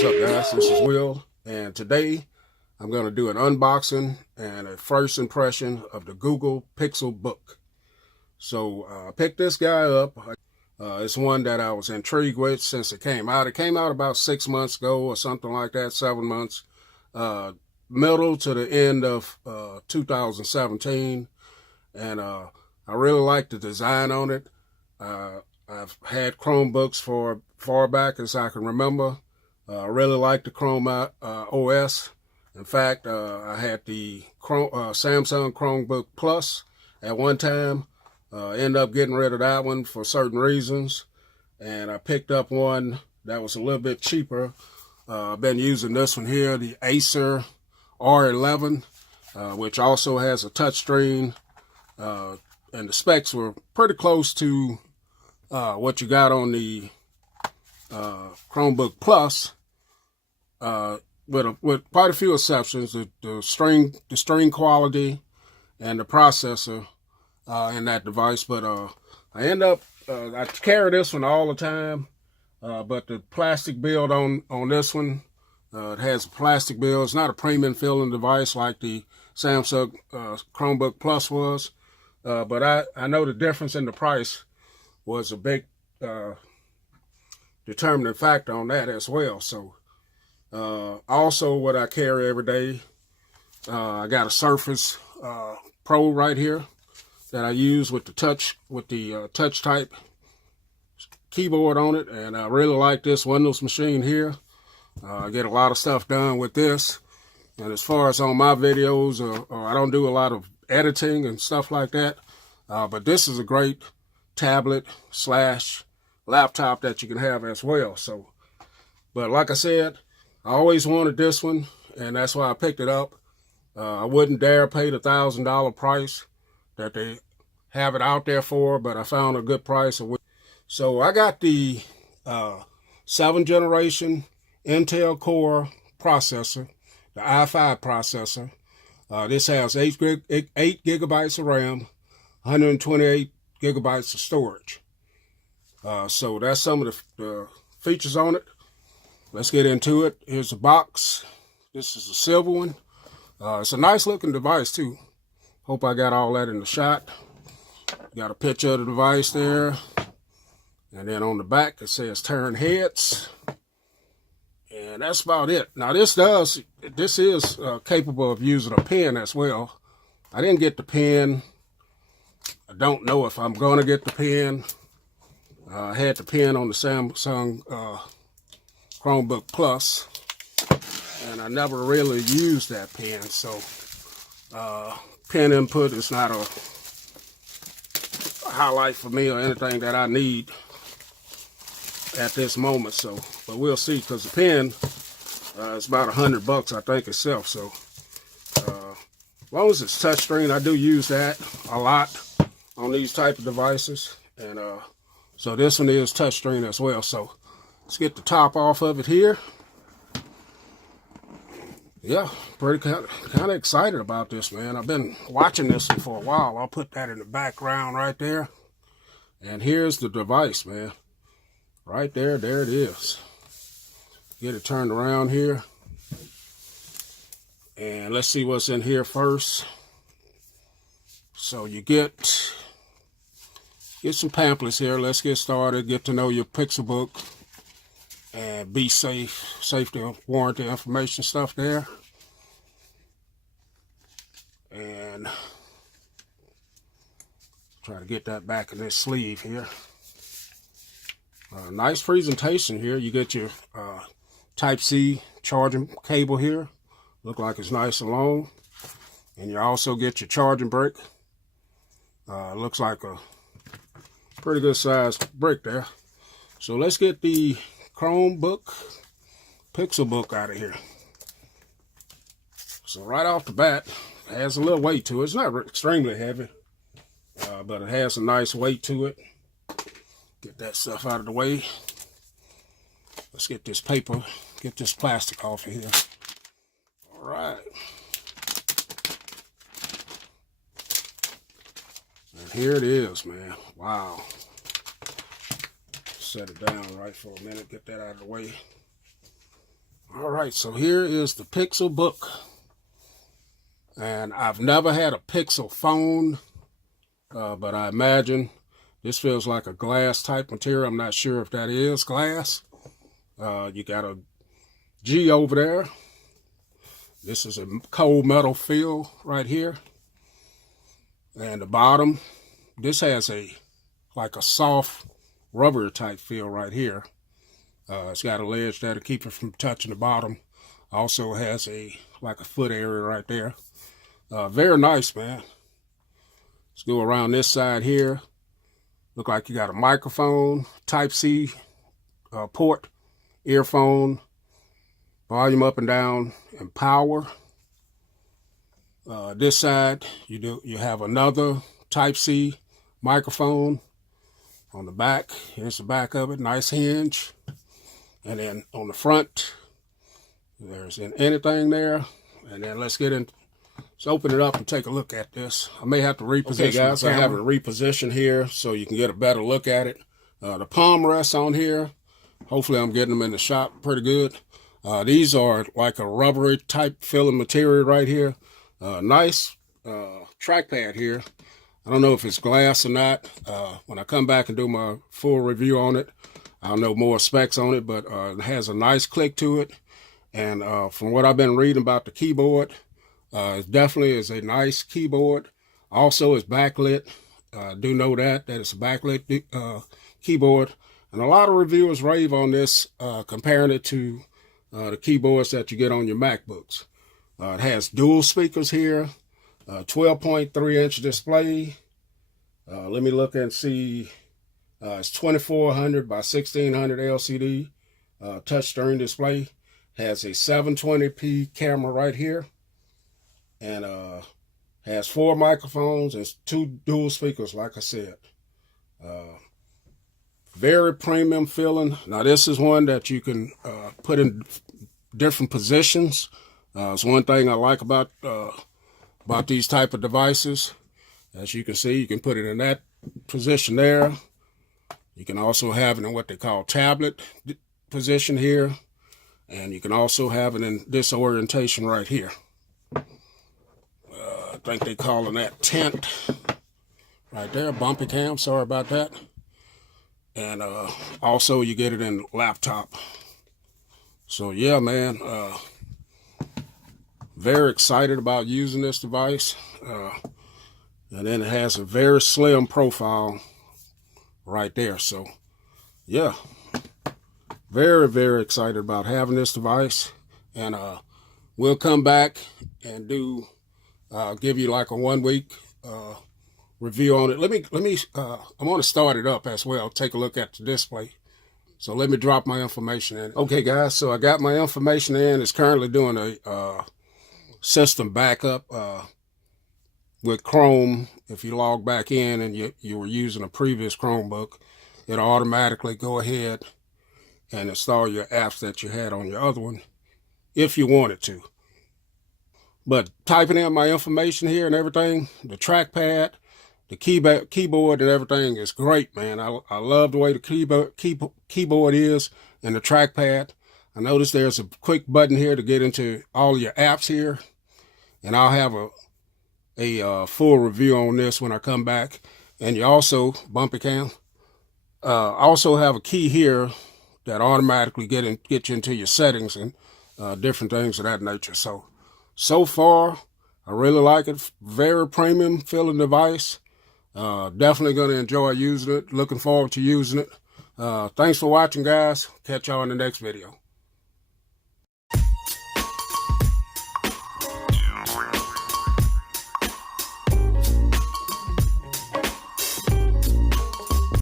What's up, guys? This is Will, and today I'm going to do an unboxing and a first impression of the Google Pixelbook. So I picked this guy up. It's one that I was intrigued with since it came out. It came out about 6 months ago or something like that, 7 months. Middle to the end of 2017, and I really like the design on it. I've had Chromebooks for far back as I can remember. I really like the Chrome OS. In fact, I had the Samsung Chromebook Plus at one time. Ended up getting rid of that one for certain reasons, and I picked up one that was a little bit cheaper. I've been using this one here, the Acer R11, which also has a touchscreen, and the specs were pretty close to what you got on the Chromebook Plus, with quite a few exceptions. The string quality and the processor in that device. But I end up I carry this one all the time. But the plastic build on this one, it has a plastic build. It's not a premium filling device like the Samsung Chromebook Plus was. But I know the difference in the price was a big determining factor on that as well. So also what I carry every day, I got a Surface Pro right here that I use with the touch type keyboard on it, and I really like this Windows machine here. I get a lot of stuff done with this, and as far as on my videos, I don't do a lot of editing and stuff like that, but this is a great tablet / laptop that you can have as well. So, but like I said, I always wanted this one, and that's why I picked it up. I wouldn't dare pay the $1,000 price that they have it out there for, but I found a good price. So I got the 7th generation Intel Core processor, the i5 processor. This has 8 gigabytes of RAM, 128 gigabytes of storage. So that's some of the features on it. Let's get into it. Here's the box. This is a silver one. It's a nice looking device too. Hope I got all that in the shot. Got a picture of the device there. And then on the back, it says turn heads. And that's about it. Now this is capable of using a pen as well. I didn't get the pen. I don't know if I'm going to get the pen. I had the pen on the Samsung Chromebook Plus, and I never really used that pen. So pen input is not a highlight for me or anything that I need at this moment. So, but we'll see, because the pen is about $100, I think, itself. So as long as it's touchscreen, I do use that a lot on these type of devices. And so this one is touchscreen as well. So let's get the top off of it here. Yeah, pretty kind of excited about this, man. I've been watching this one for a while. I'll put that in the background right there. And here's the device, man. Right there, there it is. Get it turned around here. And let's see what's in here first. So you get some pamphlets here. Let's get started. Get to know your Pixelbook. And be safe. Safety, warranty information stuff there. And try to get that back in this sleeve here. Nice presentation here. You get your Type-C charging cable here. Look like it's nice and long. And you also get your charging brick. Looks like a pretty good sized brick there. So let's get the Chromebook Pixelbook out of here. So right off the bat, it has a little weight to it. It's not extremely heavy, but it has a nice weight to it. Get that stuff out of the way. Let's get this paper, get this plastic off of here. All right. And here it is, man. Wow. Set it down right for a minute, get that out of the way. All right, so here is the Pixelbook. And I've never had a Pixel phone, but I imagine this feels like a glass type material. I'm not sure if that is glass. You got a G over there. This is a cold metal feel right here. And the bottom, this has like a soft rubber type feel right here. It's got a ledge there to keep it from touching the bottom. Also has like a foot area right there. Very nice, man. Let's go around this side here. Look like you got a microphone, Type-C port, earphone, volume up and down, and power. This side, you have another Type-C microphone on the back. Here's the back of it, nice hinge. And then on the front, there's anything there. And then let's open it up and take a look at this. I may have to reposition. Okay, guys, I have it repositioned here so you can get a better look at it. The palm rests on here. Hopefully I'm getting them in the shot pretty good. These are like a rubbery type feeling material right here. Nice trackpad here. I don't know if it's glass or not. When I come back and do my full review on it, I'll know more specs on it, but it has a nice click to it. And from what I've been reading about the keyboard, it definitely is a nice keyboard. Also, it's backlit. Do know that it's a backlit keyboard. And a lot of reviewers rave on this, comparing it to the keyboards that you get on your MacBooks. It has dual speakers here, 12.3-inch display. Let me look and see. It's 2400 by 1600 LCD touchscreen display. Has a 720p camera right here. And has 4 microphones and 2 dual speakers, like I said. Very premium feeling. Now, this is one that you can put in different positions. It's one thing I like about these type of devices. As you can see, you can put it in that position there. You can also have it in what they call tablet position here. And you can also have it in this orientation right here. I think they calling that tent right there, bumpy cam, sorry about that. And also you get it in laptop. So yeah, man, very excited about using this device. And then it has a very slim profile right there. So yeah, very, very excited about having this device. And we'll come back and do give you like a 1 week review on it. Let me I'm going to start it up as well. Take a look at the display. So let me drop my information in. Okay, guys, so I got my information in. It's currently doing a system backup with Chrome. If you log back in and you were using a previous Chromebook, it'll automatically go ahead and install your apps that you had on your other one if you wanted to. But typing in my information here and everything, the trackpad, the keyboard and everything is great, man. I love the way the keyboard is and the trackpad. I noticed there's a quick button here to get into all your apps here. And I'll have a full review on this when I come back. And you also, bumpy cam, also have a key here that automatically get you into your settings and different things of that nature. So far, I really like it. Very premium feeling device. Definitely going to enjoy using it. Looking forward to using it. Thanks for watching, guys. Catch y'all in the next video.